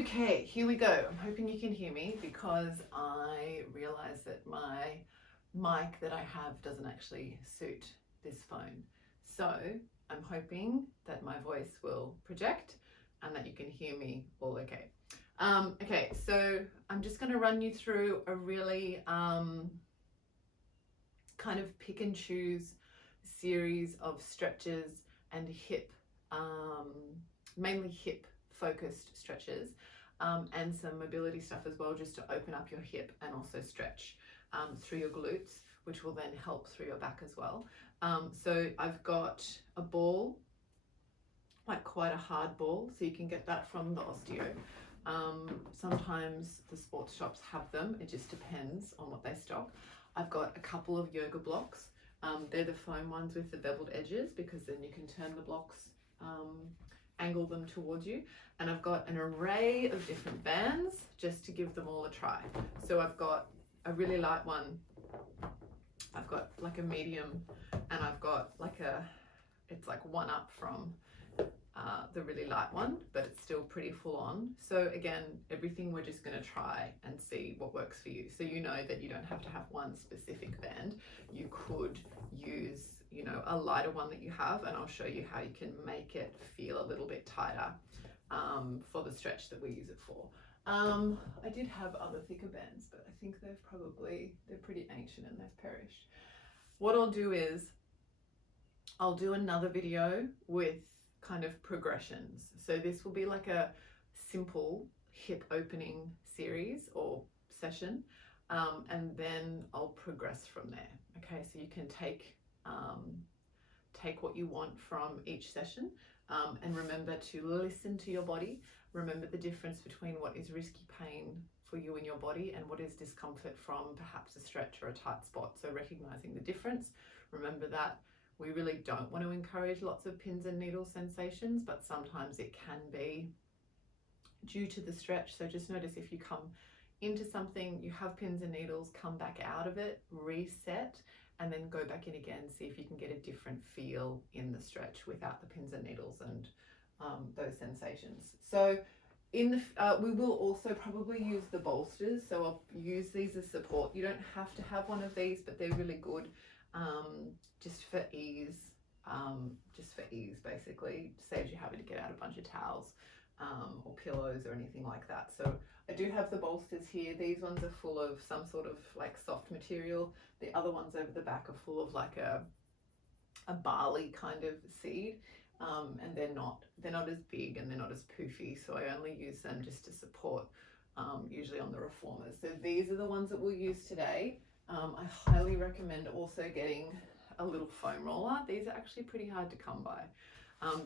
Okay, here we go. I'm hoping you can hear me because I realize that my mic that I have doesn't actually suit this phone. So I'm hoping that my voice will project and that you can hear me all okay. Okay, so I'm just going to run you through a really kind of pick and choose series of stretches and hip, mainly hip focused stretches, and some mobility stuff as well, just to open up your hip and also stretch through your glutes, which will then help through your back as well. So I've got a ball, like quite a hard ball, so you can get that from the osteo. Sometimes the sports shops have them, it just depends on what they stock. I've got a couple of yoga blocks. They're the foam ones with the beveled edges, because then you can turn the blocks, angle them towards you. And I've got an array of different bands just to give them all a try. So I've got a really light one, I've got like a medium, and I've got like it's like one up from the really light one, but it's still pretty full on. So again, everything we're just going to try and see what works for you. So you know that you don't have to have one specific band. You could use, you know, a lighter one that you have, and I'll show you how you can make it feel a little bit tighter for the stretch that we use it for. I did have other thicker bands, but I think they're pretty ancient and they've perished. What I'll do is I'll do another video with kind of progressions. So this will be like a simple hip opening series or session, and then I'll progress from there. Okay, so you can take what you want from each session, and remember to listen to your body. Remember the difference between what is risky pain for you in your body and what is discomfort from perhaps a stretch or a tight spot. So recognizing the difference. Remember that we really don't want to encourage lots of pins and needles sensations, but sometimes it can be due to the stretch. So just notice if you come into something, you have pins and needles, come back out of it, reset, and then go back in again. See if you can get a different feel in the stretch without the pins and needles and those sensations. So in the we will also probably use the bolsters. So I'll use these as support. You don't have to have one of these, but they're really good. Just for ease, basically. Saves you having to get out a bunch of towels or pillows or anything like that. So I do have the bolsters here. These ones are full of some sort of like soft material. The other ones over the back are full of like a barley kind of seed, and they're not as big and they're not as poofy. So I only use them just to support, usually on the reformers. So these are the ones that we'll use today. I highly recommend also getting a little foam roller. These are actually pretty hard to come by,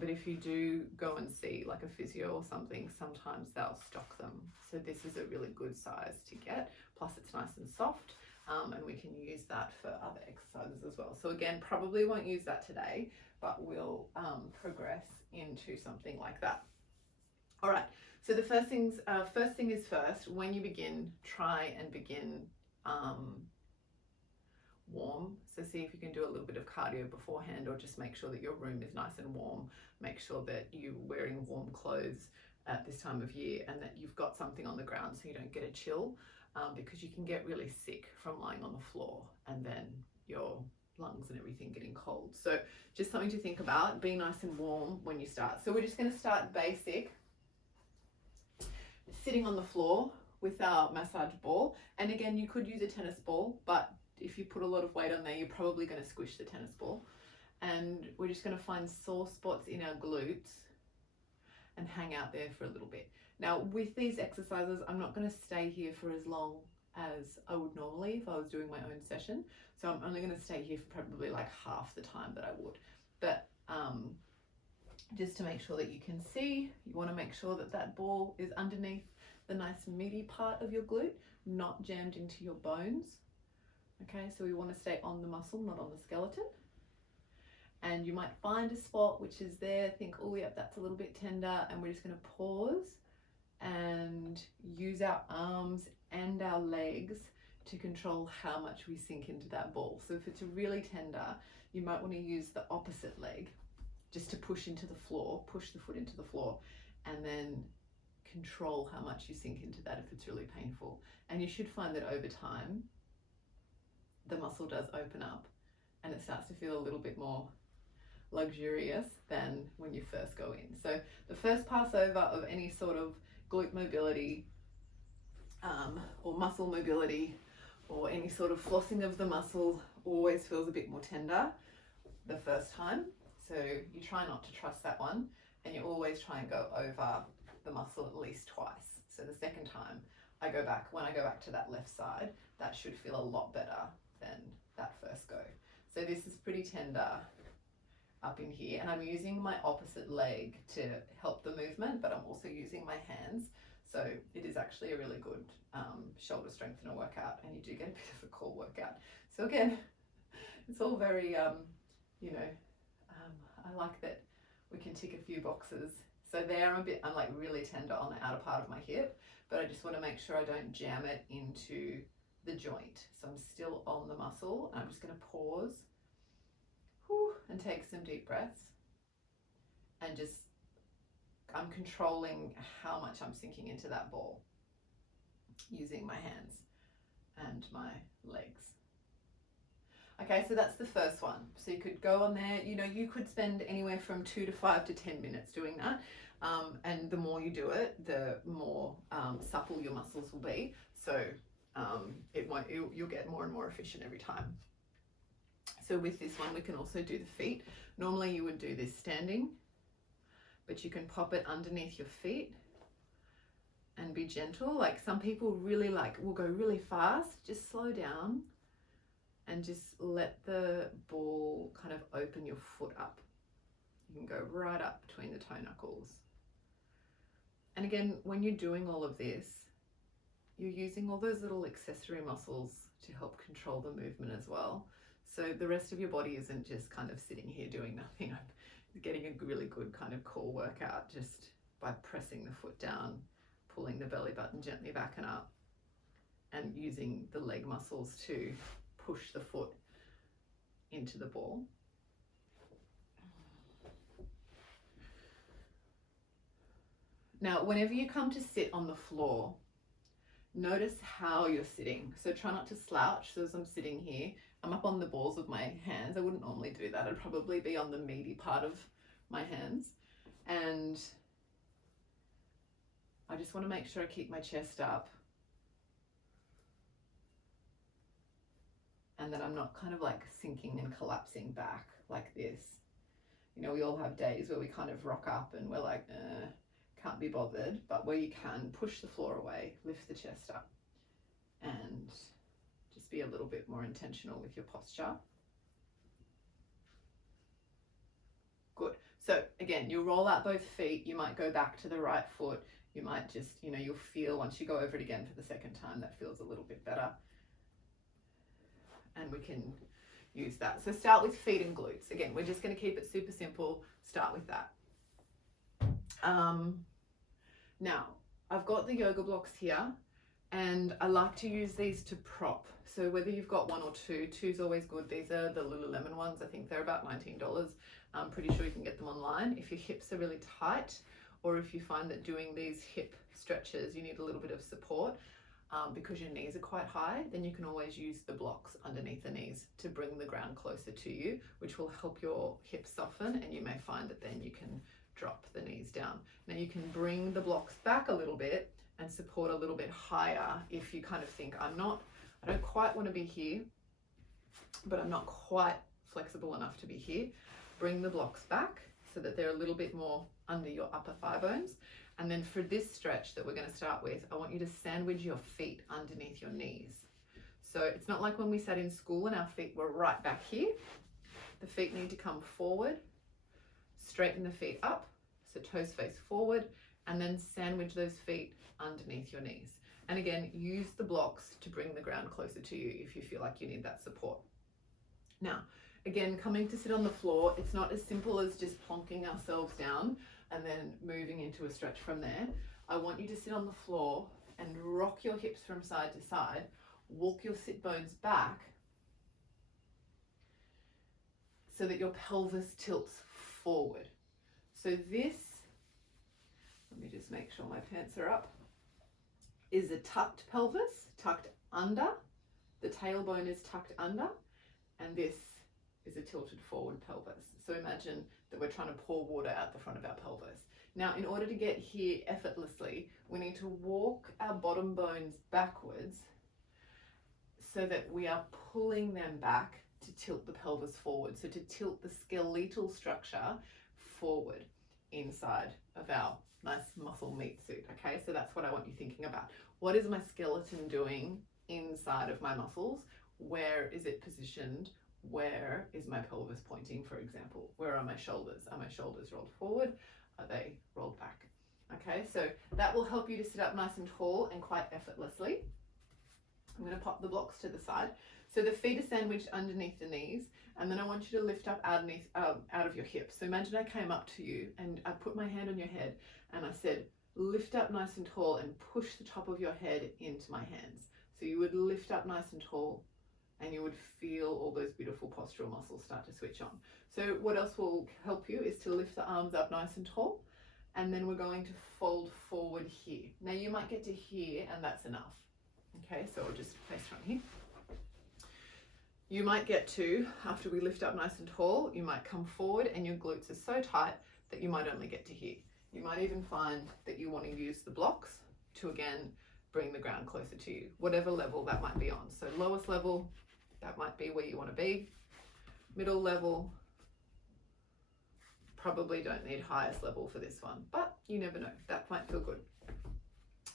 but if you do go and see like a physio or something, sometimes they'll stock them. So this is a really good size to get, plus it's nice and soft, and we can use that for other exercises as well. So again, probably won't use that today, but we'll progress into something like that. All right, so the first thing is first, when you begin, try and begin warm. So see if you can do a little bit of cardio beforehand, or just make sure that your room is nice and warm. Make sure that you're wearing warm clothes at this time of year, and that you've got something on the ground so you don't get a chill, because you can get really sick from lying on the floor and then your lungs and everything getting cold. So just something to think about. Be nice and warm when you start. So we're just going to start basic, sitting on the floor with our massage ball. And again, you could use a tennis ball, but if you put a lot of weight on there, you're probably going to squish the tennis ball. And we're just going to find sore spots in our glutes and hang out there for a little bit. Now with these exercises, I'm not going to stay here for as long as I would normally if I was doing my own session. So I'm only going to stay here for probably like half the time that I would. But just to make sure that you can see, you want to make sure that that ball is underneath the nice meaty part of your glute, not jammed into your bones. Okay, so we want to stay on the muscle, not on the skeleton. And you might find a spot which is there, think, oh yeah, that's a little bit tender, and we're just going to pause and use our arms and our legs to control how much we sink into that ball. So if it's really tender, you might want to use the opposite leg just to push into the floor, push the foot into the floor, and then control how much you sink into that if it's really painful. And you should find that over time, the muscle does open up and it starts to feel a little bit more luxurious than when you first go in. So the first pass over of any sort of glute mobility or muscle mobility or any sort of flossing of the muscle always feels a bit more tender the first time. So you try not to trust that one, and you always try and go over the muscle at least twice. So the second time when I go back to that left side, that should feel a lot better than that first go. So this is pretty tender up in here, and I'm using my opposite leg to help the movement, but I'm also using my hands. So it is actually a really good shoulder strengthener workout, and you do get a bit of a core workout. So again, it's all very, I like that we can tick a few boxes. So there I'm like really tender on the outer part of my hip, but I just want to make sure I don't jam it into the joint. So I'm still on the muscle, and I'm just going to pause and take some deep breaths, and just I'm controlling how much I'm sinking into that ball using my hands and my legs. Okay, so that's the first one. So you could go on there, you could spend anywhere from 2 to 5 to 10 minutes doing that. And the more you do it, the more supple your muscles will be. So you'll get more and more efficient every time. So with this one, we can also do the feet. Normally you would do this standing, but you can pop it underneath your feet and be gentle. Like some people really will go really fast. Just slow down and just let the ball kind of open your foot up. You can go right up between the toe knuckles. And again, when you're doing all of this, you're using all those little accessory muscles to help control the movement as well. So the rest of your body isn't just kind of sitting here doing nothing. I'm getting a really good kind of core workout just by pressing the foot down, pulling the belly button gently back and up, and using the leg muscles to push the foot into the ball. Now, whenever you come to sit on the floor, notice how you're sitting. So try not to slouch. So as I'm sitting here, I'm up on the balls of my hands. I wouldn't normally do that. I'd probably be on the meaty part of my hands. And I just want to make sure I keep my chest up, and that I'm not kind of like sinking and collapsing back like this. We all have days where we kind of rock up and we're like, can't be bothered, but where you can, push the floor away, lift the chest up, and just be a little bit more intentional with your posture. Good. So again, you'll roll out both feet. You might go back to the right foot. You might just, you'll feel once you go over it again for the second time, that feels a little bit better. And we can use that. So start with feet and glutes. Again, we're just going to keep it super simple. Start with that. Now, I've got the yoga blocks here, and I like to use these to prop. So whether you've got one or two, two's always good. These are the Lululemon ones. I think they're about $19. I'm pretty sure you can get them online. If your hips are really tight, or if you find that doing these hip stretches, you need a little bit of support because your knees are quite high, then you can always use the blocks underneath the knees to bring the ground closer to you, which will help your hips soften, and you may find that then you can drop the knees down. Now you can bring the blocks back a little bit and support a little bit higher if you kind of think, I don't quite want to be here, but I'm not quite flexible enough to be here. Bring the blocks back so that they're a little bit more under your upper thigh bones. And then for this stretch that we're going to start with, I want you to sandwich your feet underneath your knees. So it's not like when we sat in school and our feet were right back here. The feet need to come forward. Straighten the feet up, so toes face forward, and then sandwich those feet underneath your knees. And again, use the blocks to bring the ground closer to you if you feel like you need that support. Now, again, coming to sit on the floor, it's not as simple as just plonking ourselves down and then moving into a stretch from there. I want you to sit on the floor and rock your hips from side to side, walk your sit bones back so that your pelvis tilts forward. So this let me just make sure my pants are up, is a tucked pelvis, tucked under. The tailbone is tucked under, and this is a tilted forward pelvis. So imagine that we're trying to pour water out the front of our pelvis. Now, in order to get here effortlessly, we need to walk our bottom bones backwards so that we are pulling them back to tilt the pelvis forward. So to tilt the skeletal structure forward inside of our nice muscle meat suit. Okay, so that's what I want you thinking about. What is my skeleton doing inside of my muscles? Where is it positioned? Where is my pelvis pointing, for example? Where are my shoulders? Are my shoulders rolled forward? Are they rolled back? Okay, so that will help you to sit up nice and tall and quite effortlessly. I'm going to pop the blocks to the side. So the feet are sandwiched underneath the knees, and then I want you to lift up out of your hips. So imagine I came up to you and I put my hand on your head and I said, lift up nice and tall and push the top of your head into my hands. So you would lift up nice and tall and you would feel all those beautiful postural muscles start to switch on. So what else will help you is to lift the arms up nice and tall, and then we're going to fold forward here. Now you might get to here and that's enough. Okay, so I'll just face front here. You might get to, after we lift up nice and tall, you might come forward and your glutes are so tight that you might only get to here. You might even find that you want to use the blocks to again bring the ground closer to you, whatever level that might be on. So lowest level, that might be where you want to be. Middle level, probably don't need highest level for this one, but you never know, that might feel good.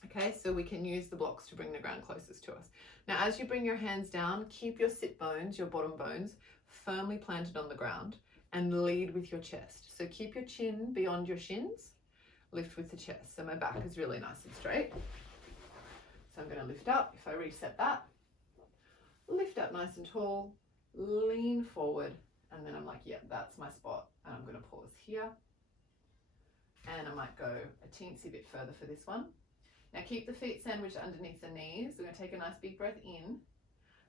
Okay, so we can use the blocks to bring the ground closest to us. Now, as you bring your hands down, keep your sit bones, your bottom bones, firmly planted on the ground and lead with your chest. So keep your chin beyond your shins, lift with the chest. So my back is really nice and straight. So I'm going to lift up. If I reset that, lift up nice and tall, lean forward, and then I'm like, yeah, that's my spot. And I'm going to pause here. And I might go a teensy bit further for this one. Now keep the feet sandwiched underneath the knees. We're going to take a nice big breath in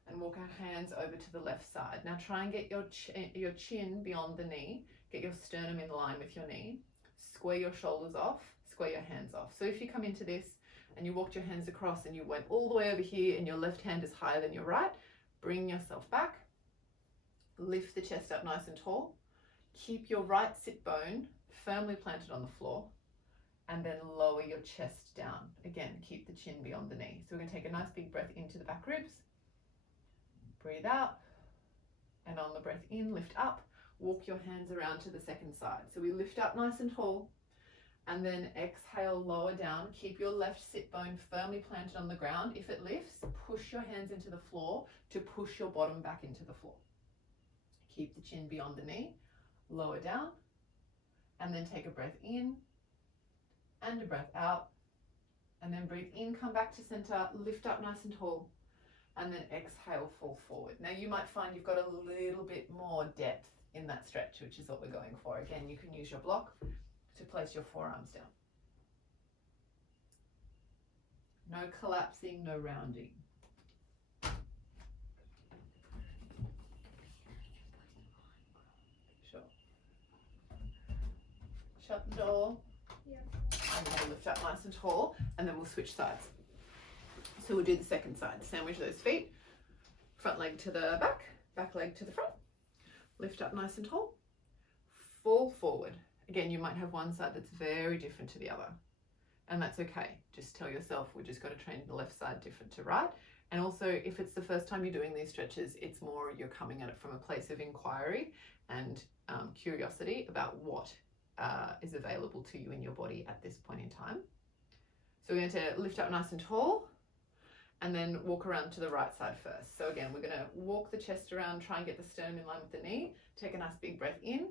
and walk our hands over to the left side. Now try and get your chin beyond the knee. Get your sternum in line with your knee. Square your shoulders off, square your hands off. So if you come into this and you walked your hands across and you went all the way over here and your left hand is higher than your right, bring yourself back. Lift the chest up nice and tall. Keep your right sit bone firmly planted on the floor. And then lower your chest down. Again, keep the chin beyond the knee. So we're going to take a nice big breath into the back ribs. Breathe out. And on the breath in, lift up. Walk your hands around to the second side. So we lift up nice and tall. And then exhale, lower down. Keep your left sit bone firmly planted on the ground. If it lifts, push your hands into the floor to push your bottom back into the floor. Keep the chin beyond the knee. Lower down. And then take a breath in. And a breath out, and then breathe in, come back to center, lift up nice and tall, and then exhale, fall forward. Now you might find you've got a little bit more depth in that stretch, which is what we're going for. Again, you can use your block to place your forearms down. No collapsing, no rounding. Sure. Shut the door. And then lift up nice and tall, and then we'll switch sides. So we'll do the second side. Sandwich those feet, front leg to the back, back leg to the front. Lift up nice and tall, fall forward. Again, you might have one side that's very different to the other, and that's okay. Just tell yourself we're just going to train the left side different to right. And also, if it's the first time you're doing these stretches, it's more you're coming at it from a place of inquiry and curiosity about what is available to you in your body at this point in time. So we're going to lift up nice and tall and then walk around to the right side first. So again, we're going to walk the chest around, try and get the sternum in line with the knee. Take a nice big breath in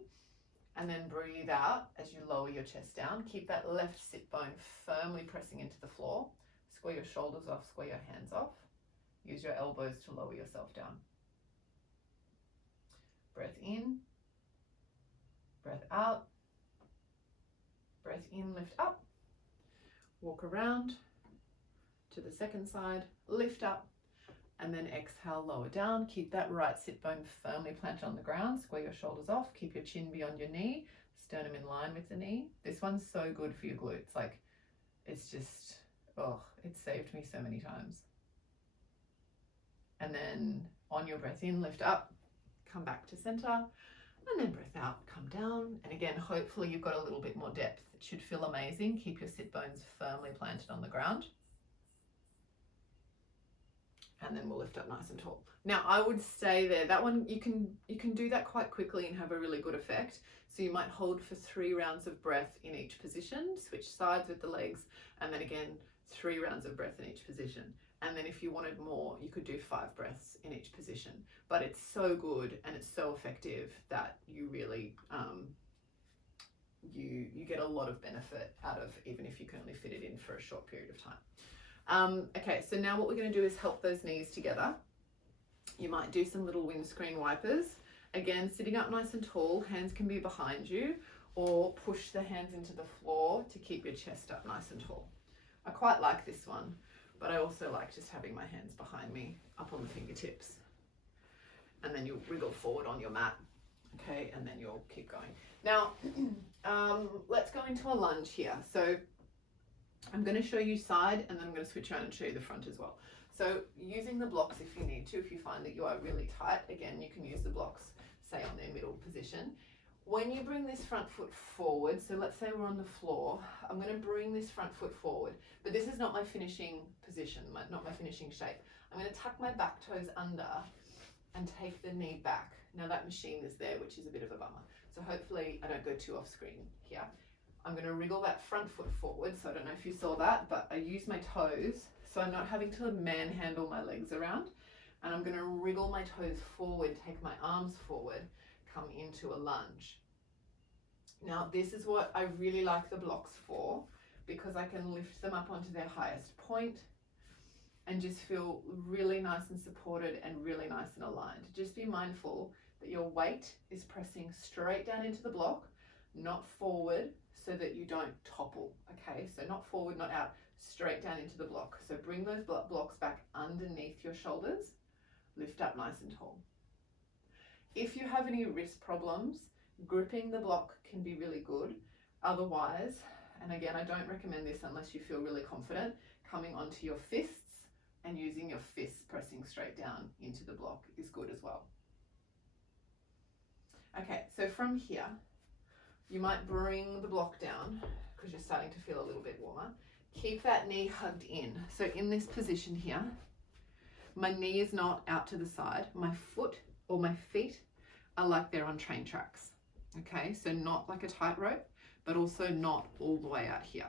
and then breathe out as you lower your chest down. Keep that left sit bone firmly pressing into the floor. Square your shoulders off, square your hands off. Use your elbows to lower yourself down. Breath in, breath out. Breath in, lift up, walk around to the second side, lift up, and then exhale, lower down. Keep that right sit bone firmly planted on the ground. Square your shoulders off, keep your chin beyond your knee, sternum in line with the knee. This one's so good for your glutes. Like It's just, oh, it saved me so many times. And then on your breath in, lift up, come back to center, and then breath out, come down. And again, hopefully you've got a little bit more depth. It should feel amazing. Keep your sit bones firmly planted on the ground. And then we'll lift up nice and tall. Now I would stay there. That one, you can do that quite quickly and have a really good effect. So you might hold for 3 rounds of breath in each position, switch sides with the legs, and then again, 3 rounds of breath in each position. And then if you wanted more, you could do 5 breaths in each position. But it's so good and it's so effective that you really, you get a lot of benefit out of, even if you can only fit it in for a short period of time. Okay, so now what we're going to do is help those knees together. You might do some little windscreen wipers. Again, sitting up nice and tall, hands can be behind you, or push the hands into the floor to keep your chest up nice and tall. I quite like this one, but I also like just having my hands behind me, up on the fingertips. And then you'll wriggle forward on your mat, okay, and then you'll keep going. Now, let's go into a lunge here. So I'm going to show you side, and then I'm going to switch around and show you the front as well. So using the blocks if you need to, if you find that you are really tight, again, you can use the blocks, say on their middle position. When you bring this front foot forward, so let's say we're on the floor, I'm going to bring this front foot forward, but this is not my finishing position, not my finishing shape. I'm going to tuck my back toes under and take the knee back. Now that machine is there, which is a bit of a bummer. So hopefully I don't go too off screen here. I'm going to wriggle that front foot forward. So I don't know if you saw that, but I use my toes. So I'm not having to manhandle my legs around. And I'm going to wriggle my toes forward, take my arms forward, come into a lunge. Now this is what I really like the blocks for, because I can lift them up onto their highest point and just feel really nice and supported and really nice and aligned. Just be mindful that your weight is pressing straight down into the block, not forward, so that you don't topple, okay? So not forward, not out, straight down into the block. So bring those blocks back underneath your shoulders, lift up nice and tall. If you have any wrist problems, gripping the block can be really good. Otherwise, and again, I don't recommend this unless you feel really confident, coming onto your fists and using your fists pressing straight down into the block is good as well. Okay, so from here, you might bring the block down because you're starting to feel a little bit warmer. Keep that knee hugged in. So in this position here, my knee is not out to the side. My foot or my feet are like they're on train tracks. Okay, so not like a tightrope, but also not all the way out here.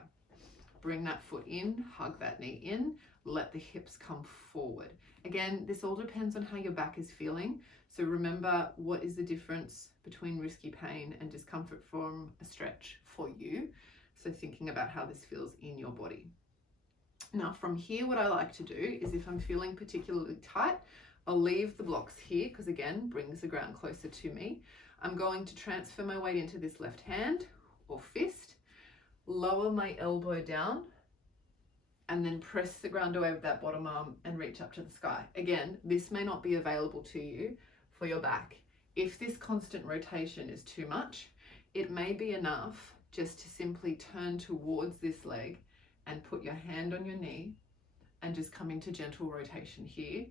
Bring that foot in, hug that knee in, let the hips come forward. Again, this all depends on how your back is feeling. So remember, what is the difference between risky pain and discomfort from a stretch for you? So thinking about how this feels in your body. Now from here, what I like to do is if I'm feeling particularly tight, I'll leave the blocks here because again, brings the ground closer to me. I'm going to transfer my weight into this left hand or fist, lower my elbow down, and then press the ground away with that bottom arm and reach up to the sky. Again, this may not be available to you for your back. If this constant rotation is too much, it may be enough just to simply turn towards this leg and put your hand on your knee and just come into gentle rotation here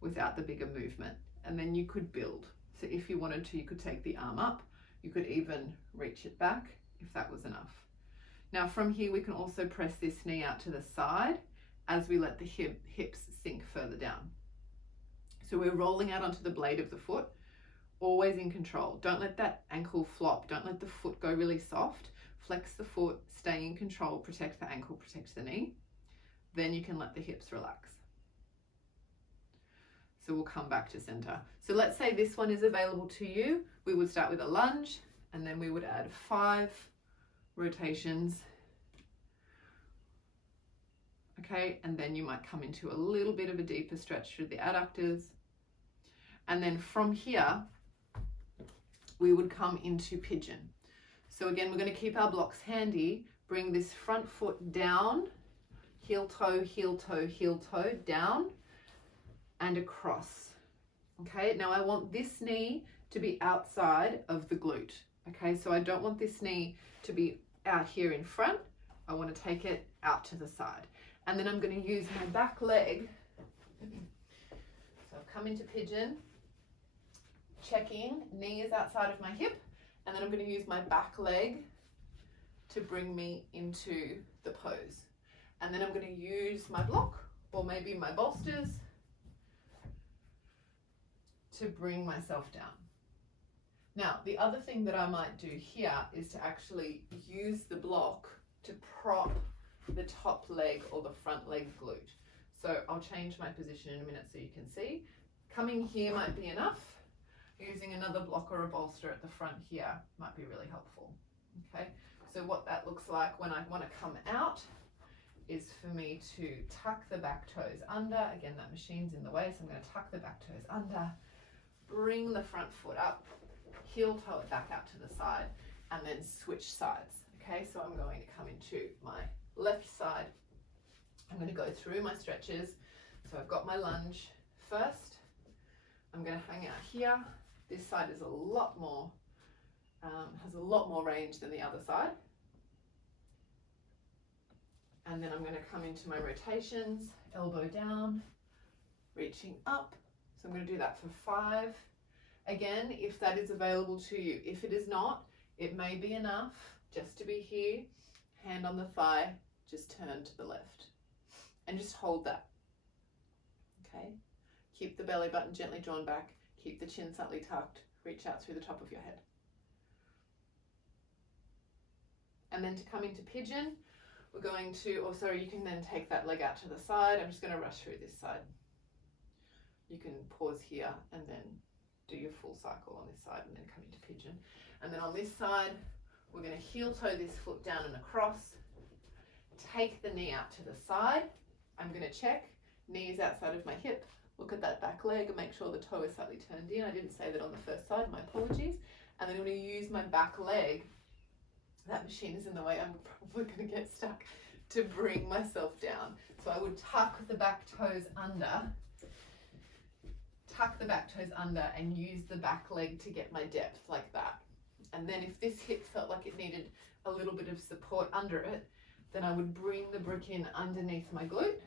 without the bigger movement. And then you could build. So if you wanted to, you could take the arm up. You could even reach it back if that was enough. Now from here, we can also press this knee out to the side as we let the hips sink further down. So we're rolling out onto the blade of the foot, always in control. Don't let that ankle flop. Don't let the foot go really soft. Flex the foot, stay in control, protect the ankle, protect the knee. Then you can let the hips relax. So we'll come back to center. So let's say this one is available to you. We would start with a lunge and then we would add 5 rotations. Okay, and then you might come into a little bit of a deeper stretch through the adductors. And then from here, we would come into pigeon. So again, we're going to keep our blocks handy, bring this front foot down, heel toe, heel toe, heel toe, down and across. Okay, now I want this knee to be outside of the glute. Okay, so I don't want this knee to be out here in front I want to take it out to the side. And then I'm going to use my back leg. So I've come into pigeon, checking, knee is outside of my hip, and then I'm going to use my back leg to bring me into the pose. And then I'm going to use my block or maybe my bolsters to bring myself down. Now, the other thing that I might do here is to actually use the block to prop the top leg or the front leg glute. So I'll change my position in a minute so you can see. Coming here might be enough. Using another block or a bolster at the front here might be really helpful. Okay, so what that looks like when I want to come out is for me to tuck the back toes under. Again, that machine's in the way, so I'm going to tuck the back toes under, bring the front foot up, heel toe it back out to the side, and then switch sides. Okay, so I'm going to come into my left side. I'm going to go through my stretches. So I've got my lunge first. I'm going to hang out here. This side is a lot more, has a lot more range than the other side. And then I'm going to come into my rotations, elbow down, reaching up. So I'm going to do that for 5. Again, if that is available to you. If it is not, it may be enough just to be here, hand on the thigh, just turn to the left and just hold that. Okay, keep the belly button gently drawn back, keep the chin slightly tucked, reach out through the top of your head. And then to come into pigeon, we're going to, or sorry, you can then take that leg out to the side. I'm just going to rush through this side. You can pause here and then do your full cycle on this side and then come into pigeon. And then on this side, we're going to heel toe this foot down and across, take the knee out to the side. I'm going to check, knee is outside of my hip, look at that back leg and make sure the toe is slightly turned in. I didn't say that on the first side, my apologies. And then I'm going to use my back leg, that machine is in the way, I'm probably going to get stuck, to bring myself down. So I would tuck the back toes under, and use the back leg to get my depth like that. And then if this hip felt like it needed a little bit of support under it, then I would bring the brick in underneath my glute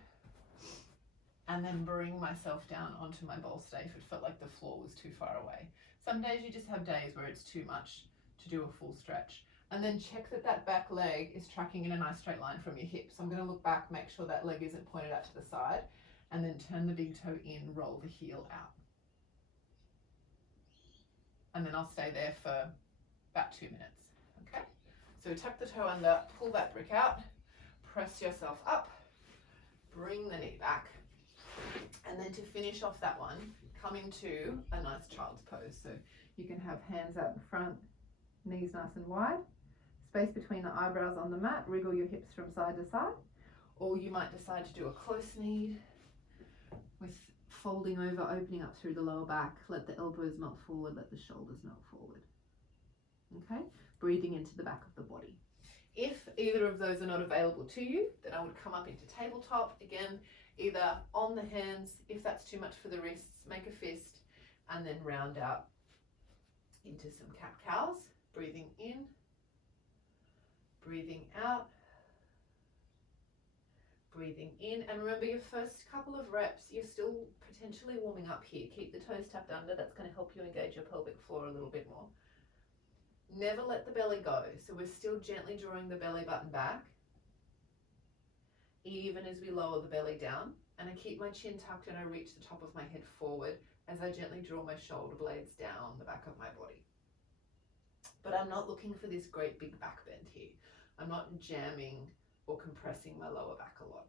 and then bring myself down onto my bolster if it felt like the floor was too far away. Some days you just have days where it's too much to do a full stretch. And then check that that back leg is tracking in a nice straight line from your hip. So I'm going to look back, make sure that leg isn't pointed out to the side, and then turn the big toe in, roll the heel out. And then I'll stay there for about 2 minutes. Okay, so tuck the toe under, pull that brick out, press yourself up, bring the knee back, and then to finish off that one, come into a nice child's pose. So you can have hands out in front, knees nice and wide, space between the eyebrows on the mat, wriggle your hips from side to side, or you might decide to do a close knee with folding over, opening up through the lower back, let the elbows melt forward, let the shoulders melt forward. Okay, breathing into the back of the body. If either of those are not available to you, then I would come up into tabletop, again, either on the hands, if that's too much for the wrists, make a fist, and then round out into some cat-cows, breathing in, breathing out, breathing in. And remember, your first couple of reps, you're still potentially warming up here. Keep the toes tucked under. That's going to help you engage your pelvic floor a little bit more. Never let the belly go. So we're still gently drawing the belly button back, even as we lower the belly down. And I keep my chin tucked and I reach the top of my head forward as I gently draw my shoulder blades down the back of my body. But I'm not looking for this great big back bend here. I'm not jamming or compressing my lower back a lot.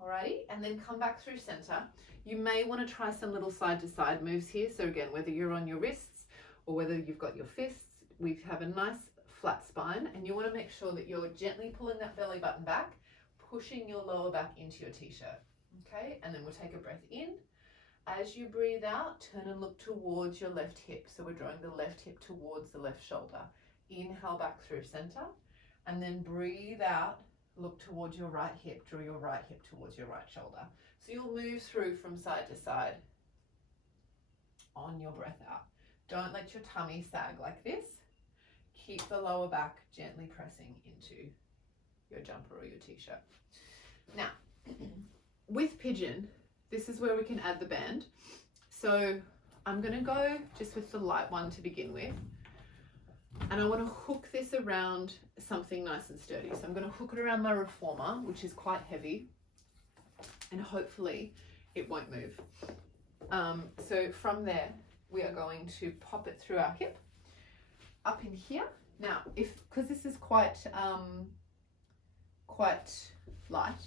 Alrighty, and then come back through center. You may want to try some little side to side moves here. So again, whether you're on your wrists or whether you've got your fists, we have a nice flat spine, and you want to make sure that you're gently pulling that belly button back, pushing your lower back into your t-shirt. Okay, and then we'll take a breath in. As you breathe out, turn and look towards your left hip. So we're drawing the left hip towards the left shoulder. Inhale back through center, and then breathe out, look towards your right hip, draw your right hip towards your right shoulder. So you'll move through from side to side on your breath out. Don't let your tummy sag like this. keep the lower back gently pressing into your jumper or your t-shirt. Now, with pigeon, this is where we can add the band. So I'm going to go just with the light one to begin with. And I want to hook this around something nice and sturdy. So I'm going to hook it around my reformer, which is quite heavy, and hopefully it won't move. So from there, we are going to pop it through our hip up in here. Now, because this is quite light,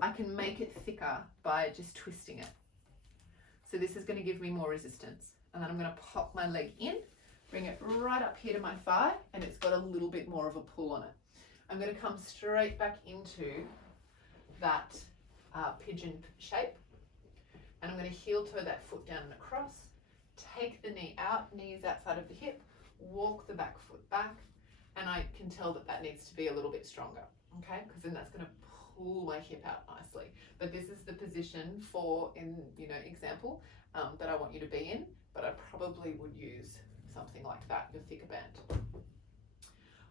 I can make it thicker by just twisting it. So this is going to give me more resistance. And then I'm going to pop my leg in, bring it right up here to my thigh, and it's got a little bit more of a pull on it. I'm going to come straight back into that pigeon shape, and I'm going to heel toe that foot down and across, take the knee out, knees outside of the hip, walk the back foot back, and I can tell that that needs to be a little bit stronger, okay? Because then that's going to pull my hip out nicely. But this is the position for, example, that I want you to be in, but I probably would use something like that, your thicker band.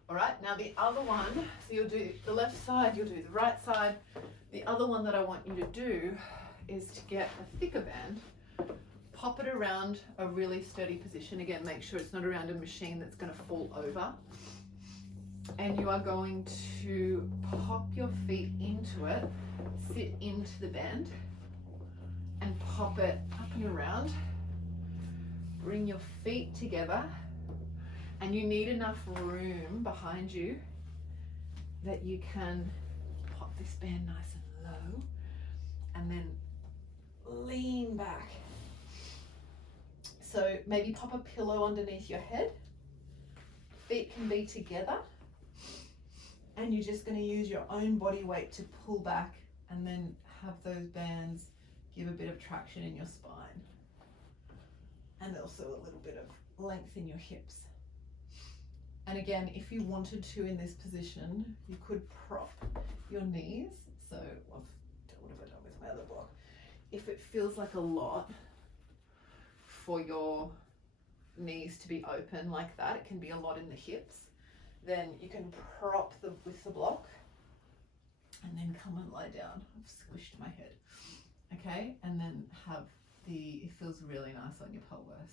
All right, now the other one, so you'll do the left side, you'll do the right side. The other one that I want you to do is to get a thicker band, pop it around a really sturdy position. Again, make sure it's not around a machine that's going to fall over. And you are going to pop your feet into it, sit into the band, and pop it up and around. Bring your feet together, and you need enough room behind you that you can pop this band nice and low, and then lean back. So maybe pop a pillow underneath your head. Feet can be together, and you're just going to use your own body weight to pull back, and then have those bands give a bit of traction in your spine, and also a little bit of length in your hips. And again, if you wanted to in this position, you could prop your knees. So what have I done with my other block? If it feels like a lot for your knees to be open like that, it can be a lot in the hips, then you can prop with the block and then come and lie down. I've squished my head. Okay, and then have it feels really nice on your pelvis.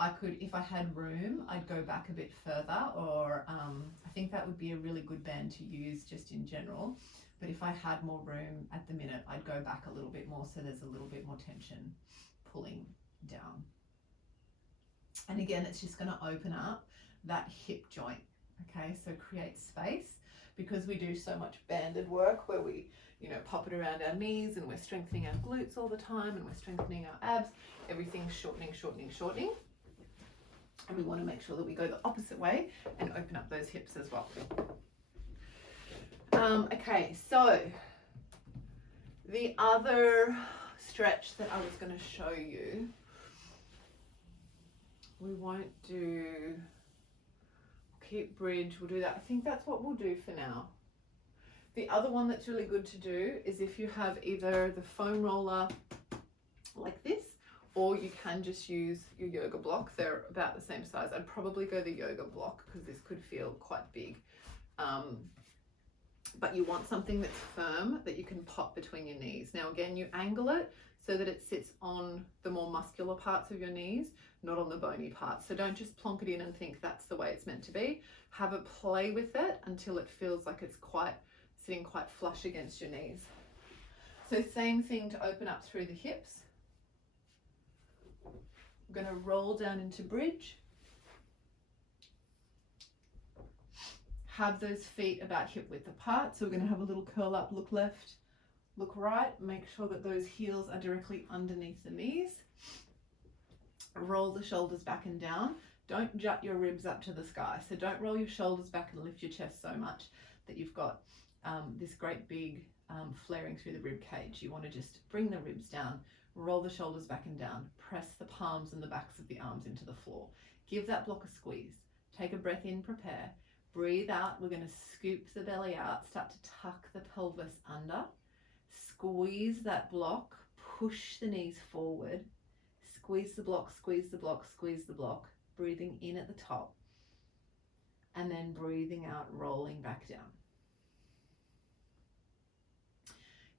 I could, if I had room, I'd go back a bit further, or I think that would be a really good band to use just in general. But if I had more room at the minute, I'd go back a little bit more so there's a little bit more tension pulling down. And again, it's just going to open up that hip joint. Okay, so create space, because we do so much banded work where we pop it around our knees, and we're strengthening our glutes all the time, and we're strengthening our abs. Everything's shortening. And we want to make sure that we go the opposite way and open up those hips as well. Okay, so the other stretch that I was going to show you, we won't do keep bridge, we'll do that. I think that's what we'll do for now. The other one that's really good to do is if you have either the foam roller like this, or you can just use your yoga block. They're about the same size. I'd probably go the yoga block because this could feel quite big. But you want something that's firm that you can pop between your knees. Now again, you angle it so that it sits on the more muscular parts of your knees, not on the bony parts. So don't just plonk it in and think that's the way it's meant to be. Have a play with it until it feels like it's sitting quite flush against your knees. So same thing to open up through the hips. We're going to roll down into bridge. Have those feet about hip width apart. So we're going to have a little curl up, look left, look right. Make sure that those heels are directly underneath the knees. Roll the shoulders back and down. Don't jut your ribs up to the sky. So don't roll your shoulders back and lift your chest so much that you've got this great big flaring through the rib cage. You want to just bring the ribs down, roll the shoulders back and down, press the palms and the backs of the arms into the floor. Give that block a squeeze. Take a breath in, prepare. Breathe out. We're going to scoop the belly out, start to tuck the pelvis under. Squeeze that block, push the knees forward. Squeeze the block, squeeze the block, squeeze the block. Breathing in at the top. and then breathing out, rolling back down.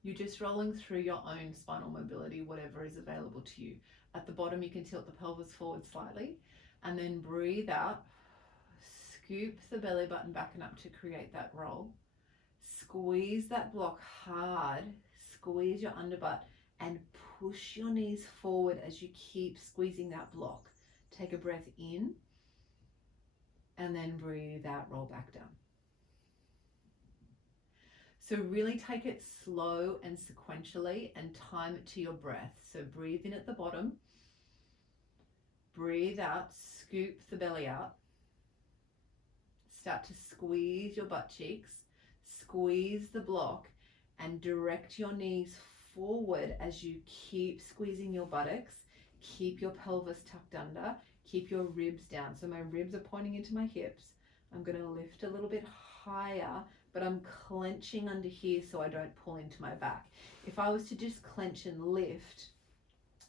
You're just rolling through your own spinal mobility, whatever is available to you. At the bottom, you can tilt the pelvis forward slightly, and then breathe out. Scoop the belly button back and up to create that roll. Squeeze that block hard. Squeeze your underbutt and push your knees forward as you keep squeezing that block. Take a breath in and then breathe out, roll back down. So really take it slow and sequentially and time it to your breath. So breathe in at the bottom, breathe out, scoop the belly out, start to squeeze your butt cheeks, squeeze the block, and direct your knees forward as you keep squeezing your buttocks. Keep your pelvis tucked under, keep your ribs down. So my ribs are pointing into my hips. I'm going to lift a little bit higher, but I'm clenching under here so I don't pull into my back. If I was to just clench and lift,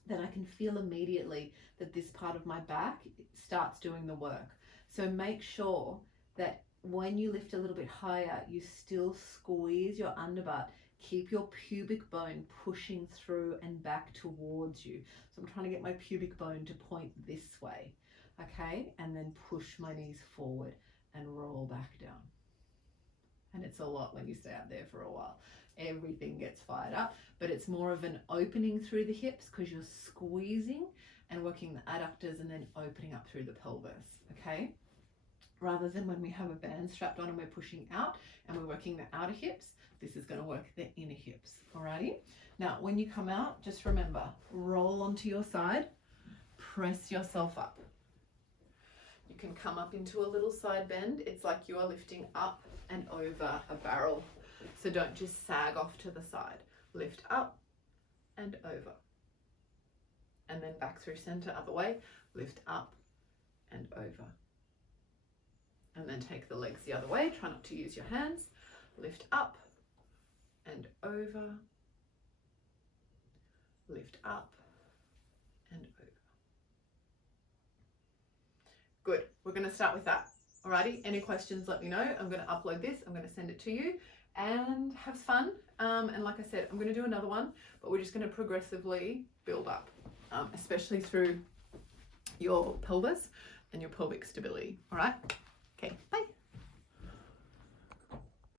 then I can feel immediately that this part of my back starts doing the work. So make sure that when you lift a little bit higher, you still squeeze your underbutt. Keep your pubic bone pushing through and back towards you. So I'm trying to get my pubic bone to point this way, okay? And then push my knees forward and roll back down. And it's a lot when you stay out there for a while. Everything gets fired up, but it's more of an opening through the hips because you're squeezing and working the adductors and then opening up through the pelvis, okay? Rather than when we have a band strapped on and we're pushing out and we're working the outer hips, this is going to work the inner hips, alrighty? Now, when you come out, just remember, roll onto your side, press yourself up. You can come up into a little side bend. It's like you are lifting up and over a barrel. So don't just sag off to the side. Lift up and over. And then back through center, other way. Lift up and over. And then take the legs the other way. Try not to use your hands. Lift up and over. Lift up and over. Good. We're going to start with that. Alrighty. Any questions, let me know. I'm going to upload this. I'm going to send it to you and have fun. And like I said, I'm going to do another one, but we're just going to progressively build up, especially through your pelvis and your pelvic stability. All right. Okay. Bye.